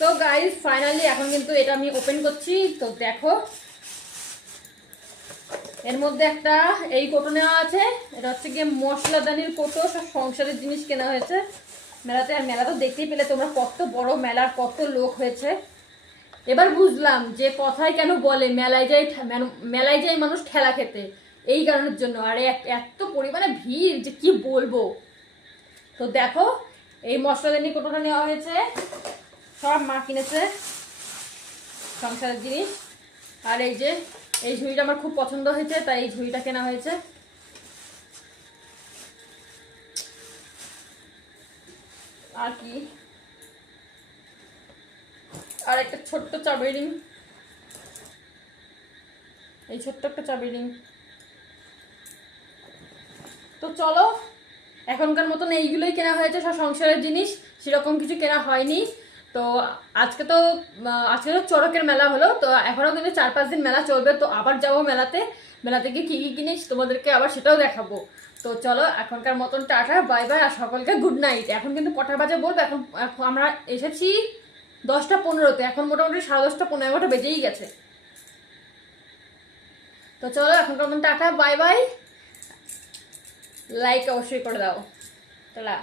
তো guys finally এখন কিন্তু এটা আমি ওপেন করছি। তো দেখো এর মধ্যে একটা এই কোটো নেওয়া আছে, এটা হচ্ছে গিয়ে মশলাদানির কোটো, সব সংসারের জিনিস কেনা হয়েছে মেলাতে। আর মেলা তো দেখতেই পেলে তোমরা কত বড় মেলার কত লোক হয়েছে। এবার বুঝলাম যে কথায় কেন বলে মেলায় যাই মানুষ ঠেলা খেতে, এই কারণের জন্য। আর এত পরিমাণে ভিড় যে কি বলবো। তো দেখো এই মশলাদানি কোটোটা নেওয়া হয়েছে, সব মা কিনেছে সংসারের জিনিস। আর এই যে এই ঝুড়িটা আমার খুব পছন্দ হয়েছে, তাই এই ঝুড়িটা কেনা হয়েছে। আর কি, আর একটা ছোট্ট চাবি রিং, এই ছোট্ট একটা চাবি রিং। তো চলো এখনকার মতন এইগুলোই কেনা হয়েছে, সব সংসারের জিনিস, সেরকম কিছু কেনা হয়নি। তো আজকে তো চড়কের মেলা হলো, তো এখনও কিন্তু 4-5 দিন মেলা চলবে। তো আবার যাবো মেলাতে, মেলাতে গিয়ে কী কী কিনিস তোমাদেরকে আবার সেটাও দেখাবো। তো চলো এখনকার মতন টাটা বাই বাই, আর সকলকে গুড নাইট। এখন কিন্তু কটা বাজে বলবো, এখন আমরা এসেছি 10টা 15-তে, এখন মোটামুটি 10:30-11টা বেজেই গেছে। তো চলো এখনকার মতন টাটা বাই বাই, লাইক অবশ্যই করে দাও। চলা।